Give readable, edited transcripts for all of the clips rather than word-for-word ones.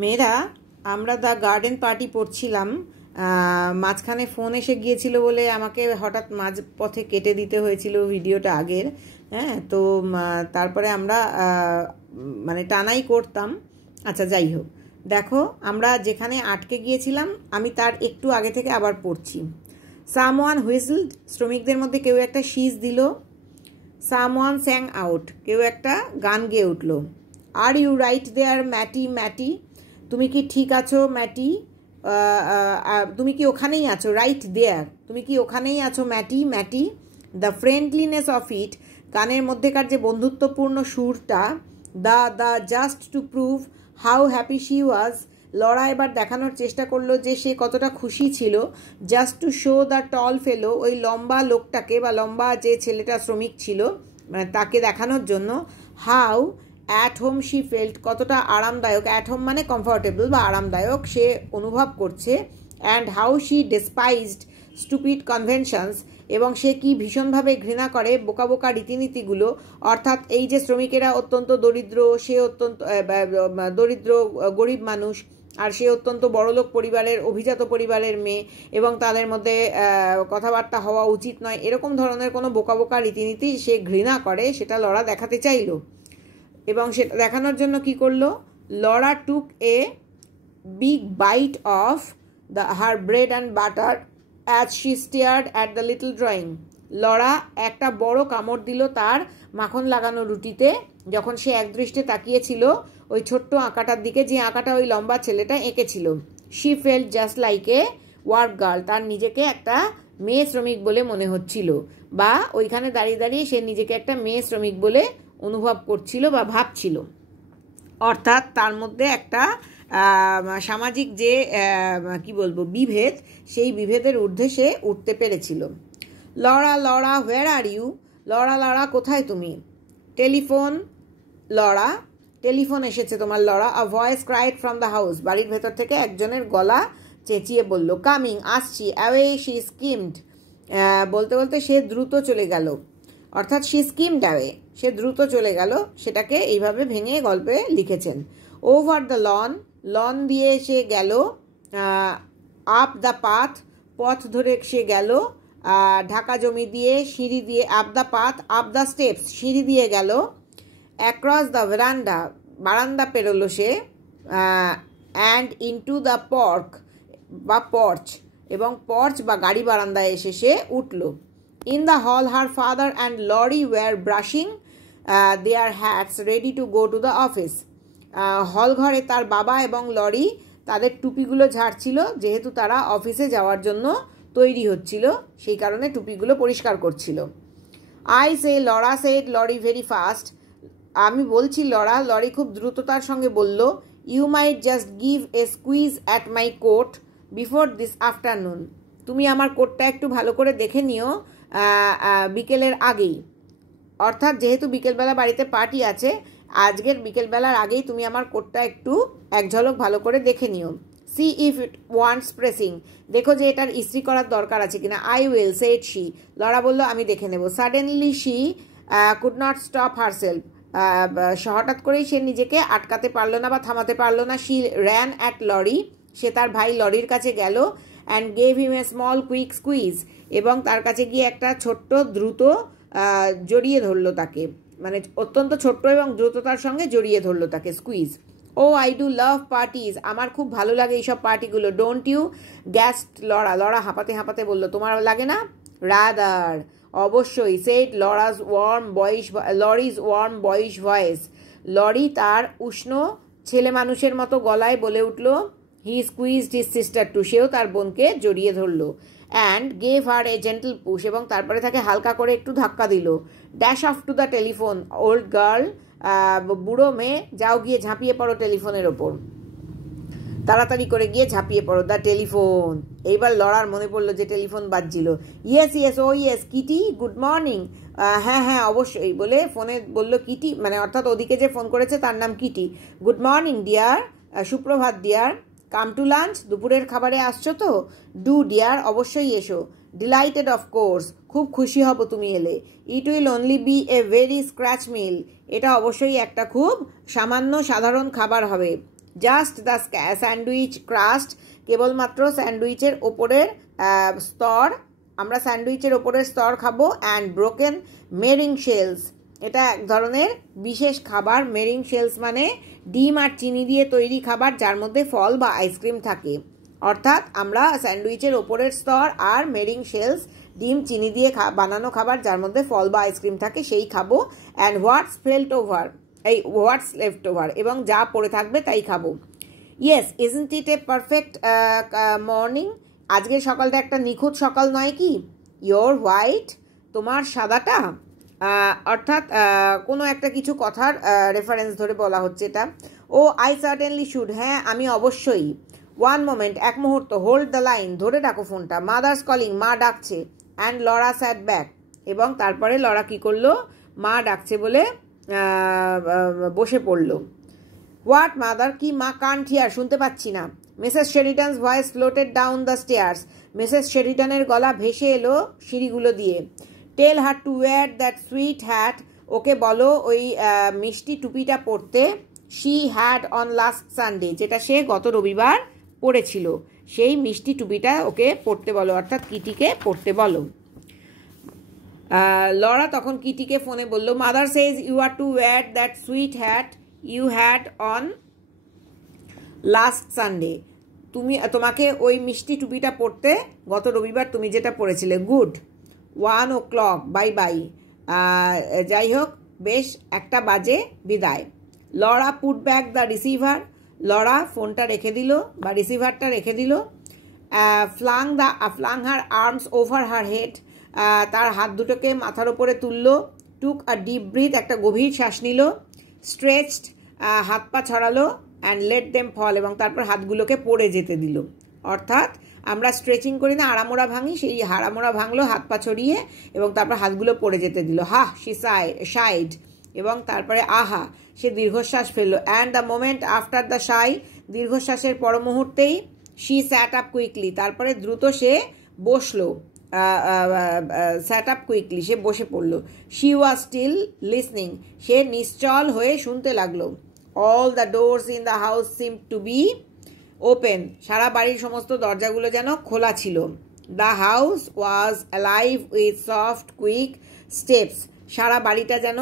মেয়েরা আমরা the garden party পড়ছিলাম, মাঝখানে ফোন এসে গিয়েছিল বলে আমাকে হঠাৎ মাঝ পথে কেটে দিতে হয়েছিল ভিডিওটা আগের। হ্যাঁ, তো তারপরে আমরা মানে টানাই করতাম। আচ্ছা, যাই হোক, দেখো আমরা যেখানে আটকে গিয়েছিলাম আমি তার একটু আগে থেকে আবার পড়ছি। সামওয়ান হুইসলড, শ্রমিকদের মধ্যে কেউ একটা শীষ দিল। সামওয়ান স্যাং আউট, কেউ একটা গান গেয়ে উঠল। আর ইউ রাইট দেয়ার ম্যাটি, ম্যাটি, তুমি কি ঠিক আছো ম্যাটি? তুমি কি ওখানেই আছো? রাইট দেয়ার, তুমি কি ওখানেই আছো Matty, Matty? The friendliness of it, গানের মধ্যেকার যে বন্ধুত্বপূর্ণ সুরটা। The just to prove how happy she was, Laura এবার দেখানোর চেষ্টা করলো যে সে কতটা খুশি ছিল। Just to show the tall fellow, ওই লম্বা লোকটাকে বা লম্বা যে ছেলেটা শ্রমিক ছিল মানে তাকে দেখানোর জন্য। How at home she felt, কতটা আরামদায়ক, অ্যাট হোম মানে কমফর্টেবল বা আরামদায়ক সে অনুভব করছে। And how she despised stupid conventions, এবং সে কি ভীষণভাবে ঘৃণা করে বোকা বোকা রীতিনীতিগুলো। অর্থাৎ এই যে শ্রমিকেরা অত্যন্ত দরিদ্র, সে অত্যন্ত দরিদ্র গরিব মানুষ, আর সে অত্যন্ত বড়লোক পরিবারের, অভিজাত পরিবারের মেয়ে, এবং তাদের মধ্যে কথাবার্তা হওয়া উচিত নয়, এরকম ধরনের কোনো বোকা বোকা রীতিনীতি সে ঘৃণা করে, সেটা লরা দেখাতে চাইল। এবং সেটা দেখানোর জন্য কি করলো, Laura took a big byte of her bread and butter as she stared at the little drawing. Laura একটা বড় কামড় দিল তার মাখন লাগানো রুটিতে যখন সে একদৃষ্টে তাকিয়েছিল ওই ছোট্ট আঁকাটার দিকে, যে আঁকাটা ওই লম্বা ছেলেটা এঁকেছিল। She felt just like a work girl, তার নিজেকে একটা মেয়ে শ্রমিক বলে মনে হচ্ছিল, বা ওইখানে দাঁড়িয়ে দাঁড়িয়ে সে নিজেকে একটা মেয়ে শ্রমিক বলে অনুভব করছিল বা ভাবছিল। অর্থাৎ তার মধ্যে একটা সামাজিক যে কি বলবো বিভেদ, সেই বিভেদের ঊর্ধ্বে সে উঠতে পেরেছিল। Laura, Laura where are you, Laura, Laura কোথায় তুমি? টেলিফোন, লরা, টেলিফোন এসেছে তোমার Laura. A voice cried from the house, বাড়ির ভেতর থেকে একজনের গলা চেঁচিয়ে বলল। কামিং, আসছি। অ্যাওয়ে শি স্কিমড, বলতে বলতে সে দ্রুত চলে গেল। অর্থাৎ শি স্কিমড অ্যাওয়ে, সে দ্রুত চলে গেল, সেটাকে এইভাবে ভেঙে গল্পে লিখেছেন। ওভার দ্য লন, লন দিয়ে সে গেল। আপ দ্য পাথ, পথ ধরে সে গেল। ঢাকা জমি দিয়ে, সিঁড়ি দিয়ে। Up the path, up the steps, সিঁড়ি দিয়ে গেল। অ্যাক্রস দ্য ভেরান্ডা, বারান্দা পেরোলো সে। অ্যান্ড ইনটু দ্য পর্ক বা পর্চ, এবং পর্চ বা গাড়ি বারান্দায় এসে সে উঠল। In the hall her father and Laurie were brushing their hats ready to go to the office. Hall ঘরে তার বাবা এবং লরি তাদের টুপিগুলো ঝাড়ছিল, যেহেতু তারা অফিসে যাওয়ার জন্য তৈরি হচ্ছিল, সেই কারণে টুপিগুলো পরিষ্কার করছিল। I say, Laura said, Laurie very fast, আমি বলছি লরা, লরি খুব দ্রুততার সঙ্গে বলল। You might just give a squeeze at my coat before this afternoon, তুমি আমার কোটটা একটু ভালো করে দেখে নিও বিকেলের আগেই। অর্থাৎ যেহেতু বিকেলবেলা বাড়িতে পার্টি আছে, আজকের বিকেলবেলার আগেই তুমি আমার কোটটা একটু এক ঝলক ভালো করে দেখে নিও। See if it wants pressing, দেখো যে এটার ইস্ত্রি করার দরকার আছে কিনা। I will, said she, Laura বলল আমি দেখে নেব। Suddenly she could not stop herself, হঠাৎ করেই সে নিজেকে আটকাতে পারলো না বা থামাতে পারলো না। শি র্যান অ্যাট লরি, সে তার ভাই লরির কাছে গেল। And gave him a small quick squeeze, এবং তার কাছে গিয়ে একটা ছোট্ট দ্রুত জড়িয়ে ধরলো তাকে, মানে অত্যন্ত ছোট্ট এবং দ্রুততার সঙ্গে জড়িয়ে ধরলো তাকে, squeeze. Oh I do love parties, আমার খুব ভালো লাগে এইসব পার্টিগুলো। Don't you, gasped Laura, Laura হাঁপাতে হাঁপাতে বলল, তোমার লাগে না? রাদার, অবশ্যই। Said Laurie's warm boyish voice, Laurie তার উষ্ণ ছেলে মানুষের মতো গলায় বলে উঠল। He squeezed his sister too, সেও তার বোনকে জড়িয়ে ধরলো। And gave her a gentle push, এবং তারপরে তাকে হালকা করে একটু ধাক্কা দিল। Dash off to the telephone, old girl, বুড়ো মেয়ে, যাও গিয়ে ঝাঁপিয়ে পড়ো টেলিফোনের ওপর, তাড়াতাড়ি করে গিয়ে ঝাঁপিয়ে পড়ো। দ্য টেলিফোন, এইবার লরার মনে পড়লো যে টেলিফোন বাজছিল। ইয়েস ইয়েস, ও ইয়েস, কিটি, গুড মর্নিং। হ্যাঁ হ্যাঁ অবশ্যই বলে ফোনে বলল কিটি, মানে অর্থাৎ ওদিকে যে ফোন করেছে তার নাম কিটি। গুড মর্নিং ডিয়ার, সুপ্রভাত ডিয়ার। কাম টু লাঞ্চ, দুপুরের খাবারে আসছো তো? ডু ডিয়ার, অবশ্যই এসো। ডিলাইটেড অফ কোর্স, খুব খুশি হব তুমি এলে। It will only be a very scratch meal, এটা অবশ্যই একটা খুব সামান্য সাধারণ খাবার হবে। জাস্ট দ্য স্যান্ডউইচ ক্রাস্ট, কেবলমাত্র স্যান্ডউইচের ওপরের স্তর, আমরা স্যান্ডউইচের ওপরের স্তর খাবো। অ্যান্ড ব্রোকেন মেরিং শেলস, এটা এক ধরনের বিশেষ খাবার। মেরিং শেলস মানে ডিম আর চিনি দিয়ে তৈরি খাবার যার মধ্যে ফল বা আইসক্রিম থাকে। অর্থাৎ আমরা স্যান্ডউইচের ওপরের স্তর আর মেরিং শেলস, ডিম চিনি দিয়ে বানানো খাবার যার মধ্যে ফল বা আইসক্রিম থাকে সেই খাবো। অ্যান্ড হোয়াটস লেফট ওভার, এবং যা পড়ে থাকবে তাই খাবো। Yes, isn't it A perfect morning, আজকের সকালটা একটা নিখুঁত সকাল নয় কি? ইয়োর হোয়াইট, তোমার সাদাটা, অর্থাৎ কোনো একটা কিছু কথার রেফারেন্স ধরে বলা হচ্ছে এটা। ও আই সার্টেনলি শুড, হ্যাঁ আমি অবশ্যই। ওয়ান মোমেন্ট, এক মুহূর্ত। হোল্ড দ্য লাইন, ধরে রাখো ফোনটা। মাদার্স কলিং, মা ডাকছে। অ্যান্ড লরা স্যাট ব্যাক, এবং তারপরে লরা কী করলো? মা ডাকছে বলে বসে পড়লো। হোয়াট মাদার, কি মা? কান্ট হিয়ার, শুনতে পাচ্ছি না। Mrs Sheridan's voice floated down the stairs, Mrs শেরিডানের গলা ভেসে এলো সিঁড়িগুলো দিয়ে। Tell her to wear that sweet hat, ওকে বলো ওই মিষ্টি টুপিটা পরতে। She had on last Sunday, যেটা সে গত রবিবার পরেছিল, সেই মিষ্টি টুপিটা ওকে পরতে বলো, অর্থাৎ কিটিকে পরতে বলো। লরা তখন কিটিকে ফোনে বলল, mother says you are to wear that sweet hat you had on last Sunday, তোমাকে ওই মিষ্টি টুপিটা পরতে গত রবিবার তুমি যেটা পরেছিলে। Good, 1 o'clock, bye bye. যাই হোক, বেশ 1টা বাজে, বিদায়। Laura put back the receiver, Laura ফোনটা রেখে দিল বা রিসিভারটা রেখে দিল। ফ্লাং হার আর্মস ওভার হার হেড, তার হাত দুটোকে মাথার ওপরে তুললো। টুক আ ডিপ ব্রিথ, একটা গভীর শ্বাস নিল। স্ট্রেচড, হাত পা ছড়ালো। অ্যান্ড লেট দেম ফল, এবং তারপর হাতগুলোকে পড়ে যেতে দিল। অর্থাৎ আমরা স্ট্রেচিং করি না, আড়ামোড়া ভাঙি, সেই আড়ামোড়া ভাঙলো হাত পা ছড়িয়ে, এবং তারপর হাতগুলো পড়ে যেতে দিল। হাহ, শি সাইড, এবং তারপরে আহা, সে দীর্ঘশ্বাস ফেললো। And the moment after the সাই, দীর্ঘশ্বাসের পর মুহূর্তেই শি স্যাট আপ কুইকলি, তারপরে দ্রুত সে বসলো। স্যাট আপ কুইকলি, সে বসে পড়লো। শি ওয়াজ স্টিল লিসনিং, সে নিশ্চল হয়ে শুনতে লাগলো। All the doors in the house seem to be open, সারা বাড়ির সমস্ত দরজাগুলো যেন খোলা ছিল। The house was alive with soft quick steps, সারা বাড়িটা যেন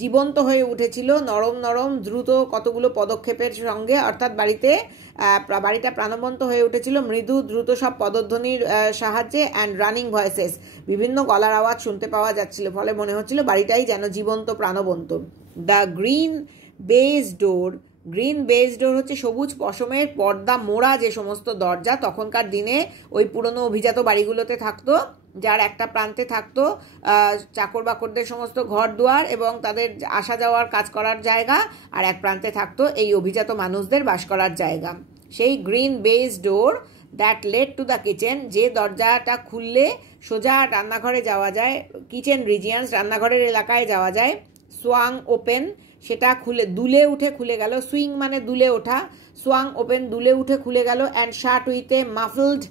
জীবন্ত হয়ে উঠেছিল নরম নরম দ্রুত কতগুলো পদক্ষেপের সঙ্গে, অর্থাৎ বাড়িটা প্রাণবন্ত হয়ে উঠেছিল মৃদু দ্রুত সব পদধ্বনির সাহায্যে। অ্যান্ড রানিং ভয়েসেস, বিভিন্ন গলার আওয়াজ শুনতে পাওয়া যাচ্ছিল, ফলে মনে হচ্ছিল বাড়িটাই যেন জীবন্ত প্রাণবন্ত। The green baize door, green baize door হচ্ছে সবুজ পশমের পর্দা মোড়া যে সমস্ত দরজা তখনকার দিনে ওই পুরনো অভিজাত বাড়িগুলোতে থাকতো, যার একটা প্রান্তে থাকতো চাকর বাকরদের সমস্ত ঘর দুয়ার এবং তাদের আসা যাওয়ার কাজ করার জায়গা, আর এক প্রান্তে থাকতো এই অভিজাত মানুষদের বাস করার জায়গা। সেই green baize door that led to the kitchen, যে দরজাটা খুললে সোজা রান্নাঘরে যাওয়া যায়, কিচেন রিজিয়ান্স, রান্নাঘরের এলাকায় যাওয়া যায়। সোয়াং ওপেন, সেটা দুলে উঠে খুলে গেল। সুইং মানে দুলে ওঠা, সোয়াং ওপেন দুলে উঠে খুলে গেল। And shut with a muffled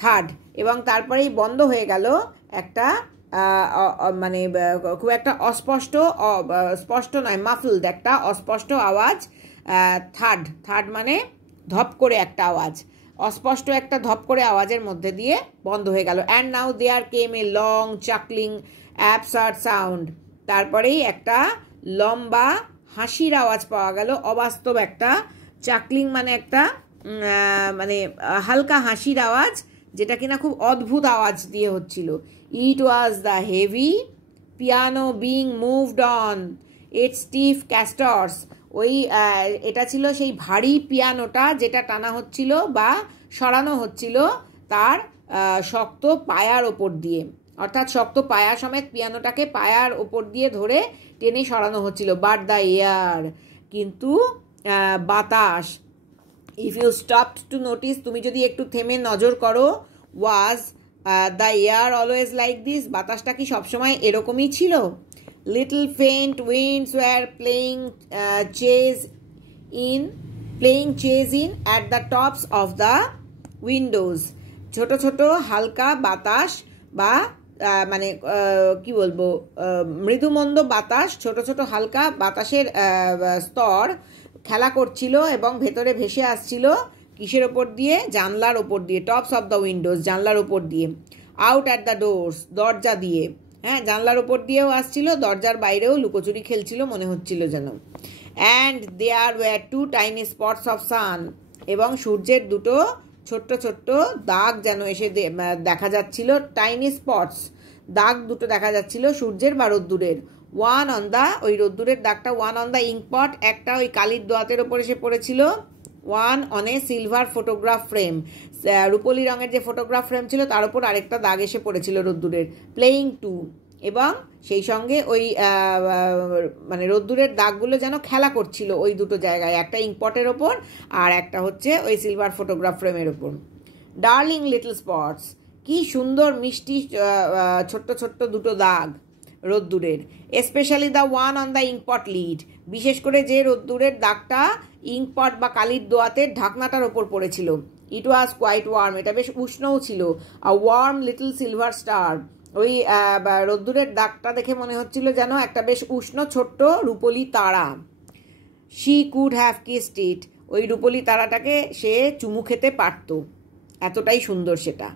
থার্ড, এবং তারপরেই বন্ধ হয়ে গেল একটা মানে খুব একটা অস্পষ্ট, স্পষ্ট নয়, মাফলড, একটা অস্পষ্ট আওয়াজ। থার্ড মানে ধপ করে একটা আওয়াজ, অস্পষ্ট একটা ধপ করে আওয়াজের মধ্যে দিয়ে বন্ধ হয়ে গেল। And now there came a long chuckling absurd sound, তারপরেই একটা লম্বা হাসির আওয়াজ পাওয়া গেল, অবাস্তব একটা। চাকলিং মানে একটা মানে হালকা হাসির আওয়াজ, যেটা কিনা খুব অদ্ভুত আওয়াজ দিয়ে হচ্ছিল। It was the heavy piano being moved on its stiff castors, ওই এটা ছিল সেই ভারী পিয়ানোটা যেটা টানা হচ্ছিল বা সরানো হচ্ছিল তার শক্ত পায়ার ওপর দিয়ে, অর্থাৎ শক্ত পায়া সমেত পিয়ানোটাকে পায়ার ওপর দিয়ে ধরে টেনে সরানো হচ্ছিল। বাট দ্য এয়ার, কিন্তু বাতাস। If you stopped to notice, তুমি যদি একটু থেমে নজর করো, was the air always like this, বাতাসটা কি সবসময় এরকমই ছিল? Little faint winds were playing chase in at the tops of the windows, ছোট ছোট হালকা বাতাস বা মানে কি বলবো, মৃদুমন্দ বাতাস, ছোট ছোট হালকা বাতাসের স্তর খেলা করছিল এবং ভেতরে ভেসে আসছিল কিসের ওপর দিয়ে? জানলার ওপর দিয়ে, টপস অফ দ্য উইন্ডোজ, জানলার ওপর দিয়ে। আউট অ্যাট দ্য ডোরস, দরজা দিয়ে, হ্যাঁ জানলার ওপর দিয়েও আসছিল, দরজার বাইরেও লুকোচুরি খেলছিল মনে হচ্ছিল যেন। And there were 2 tiny spots of sun, এবং সূর্যের দুটো ছোট্ট ছোট্ট দাগ যেন এসে দেখা যাচ্ছিল, টাইনি স্পটস, দাগ দুটো দেখা যাচ্ছিল সূর্যের বা রোদ্দুরের। ওয়ান অন দ্য, ওই রোদ্দুরের দাগটা ওয়ান অন দ্য ইঙ্কপট, একটা ওই কালির দোয়াতের ওপর এসে পড়েছিল। One on a silver photograph frame, রূপলি রঙের যে ফটোগ্রাফ ফ্রেম ছিল তার উপর আরেকটা দাগ এসে পড়েছিল রোদ্দুরের। প্লেয়িং টু, এবং সেই সঙ্গে ওই মানে রোদ্দুরের দাগগুলো যেন খেলা করছিল ওই দুটো জায়গায়, একটা ইঙ্কপটের ওপর আর একটা হচ্ছে ওই সিলভার ফটোগ্রাফ ফ্রেমের ওপর। ডার্লিং লিটল স্পটস, কি সুন্দর মিষ্টি ছোট্ট ছোট্ট দুটো দাগ রোদ্দুরের। Specially the one on the inkpot lid, বিশেষ করে যে রোদ্দুরের দাগটা ইঙ্কপট বা কালির দোয়াতের ঢাকনাটার ওপর পড়েছিল। ইট ওয়াজ কোয়াইট ওয়ার্ম, এটা বেশ উষ্ণও ছিল। আ ওয়ার্ম লিটল সিলভার স্টার, ওই রোদ্দুরের দাগটা দেখে মনে হচ্ছিল যেন একটা বেশ উষ্ণ ছোট্ট রূপলি তারা। শি কুড হ্যাভ কিসড ইট, ওই রূপলি তারাটাকে সে চুমু খেতে পারত, এতটাই সুন্দর সেটা।